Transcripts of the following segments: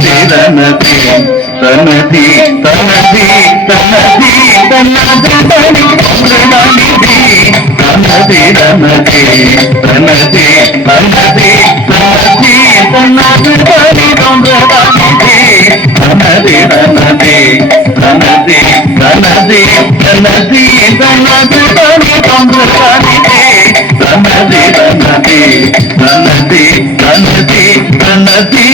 தனதி தனதி தனதி தனது தனி தனதி தனதி தனதி தனதி தனதி தனதி தனது தனி தனதி தனதி தனதி தனதி தனதி தனது தனி தனதி தனதி தனதி தனதி தனதி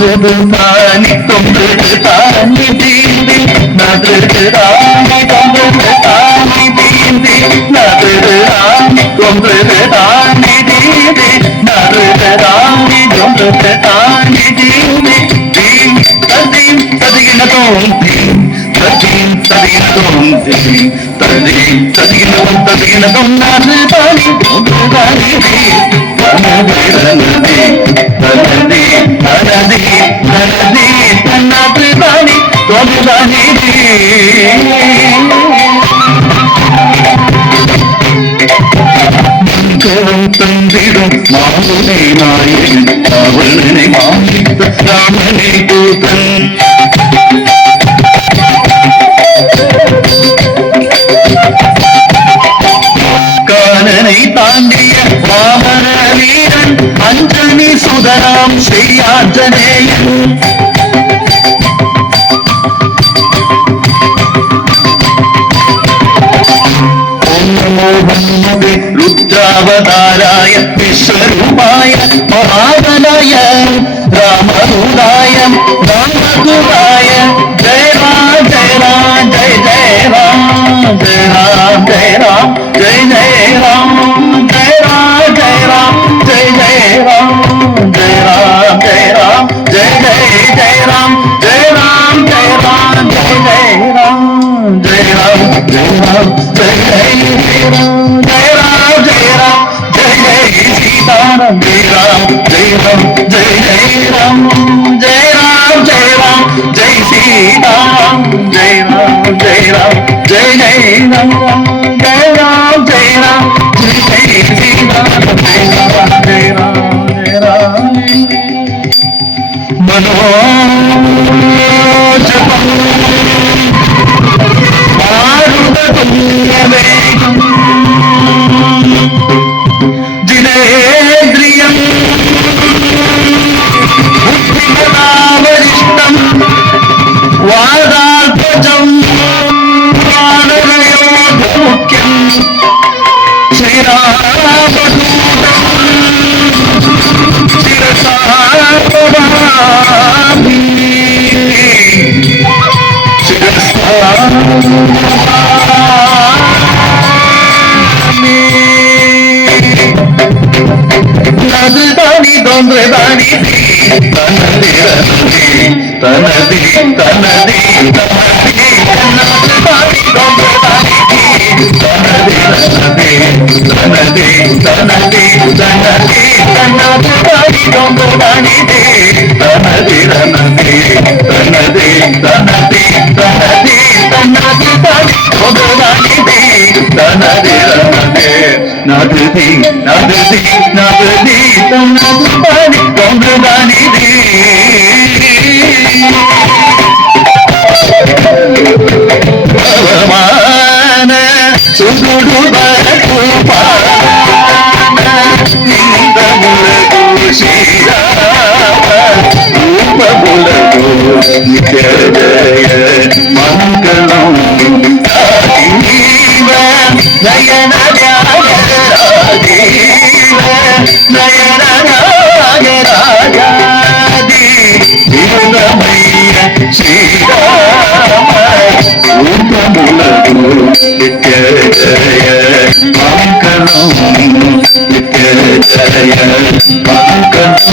நது தானி தொந்தது தானி தீந்தி நது ராணி தொந்தது தானி தீந்தி நது ராணி தொந்தது தானி தீந்தி நது ராணி தொந்தது தானி தீந்தி தீம் ததீம் ததீன தோம் தீம் ததீம் ததீன தோம் தீம் ததீம் ததீன தோம் ததீன தோம் நது தானி தொந்தது தானி தீம் தனதி தனதி தனதி தனதி தனதி தனது தானி தொந்தது தானி தந்திடும் மாவுனை நாயகன் அவளனை மாமித்த ராமனை தூதன் காலனை தாண்டிய வாமன வீரன் அஞ்சனி சுதராம் செய்யாஞ்சனேயன் ருத்ராவதாராய விஸ்வரூபாய மகாபலாய ராமருதாய ராமகுராய ஜெய ராம் ஜெய ராம் ஜெய ஜெய ராம் ஜெய ராம் ஜெய ராம் ஜெய ஜெய ராம் ஜெய ராம் ஜெய ராம் ஜெய ஜெய ராம் ஜெய ராம் ஜெய ராம் ஜெய ஜெய ஜெய ராம் ஜெய ராம் ஜெய ராம் ஜெய ஜெய ராம் ஜெய ராம் ஜெய ராம் ஜெய ஜெய ராம் सीताराम जय राम जय राम जय जय राम जय राम जय राम जय सीताराम जय राम जय राम जय जय राम जय राम जय राम जय जय सीताराम जय राम जय राम जय राम मनोजपम मारुततुल्यवेगम् जिनेन्द्रियं बुद्धिमतावरिष्ठं वादाल्पजं वानरयोधमुख्यं श्रीरामदूतं शिरसा नमामि शिरसा நது தானி தொன்று தானி தனதி தனதி தனதி தனதி நது தானி தொன்று தானி தனதி தனதி தனதி தனதி தனதி தனது தானி தொன்று தானி தனதி தனதி தனதி தனதி தனதி தனது தானி தொன்று தானி தனதி தனதி நதுதி நதுதி நதுதி தனது தானி தொன்று தானி பவமான சுகுடுபூபான இந்த முலகு ஸ்ரீராம ரூபமுலகு நித்யஜய மங்களம் நயன நயன ராஜாதி திருநமைய ஸ்ரீராம ரூபமுலகு நித்யஜய மங்களம் நித்யஜய மங்களம்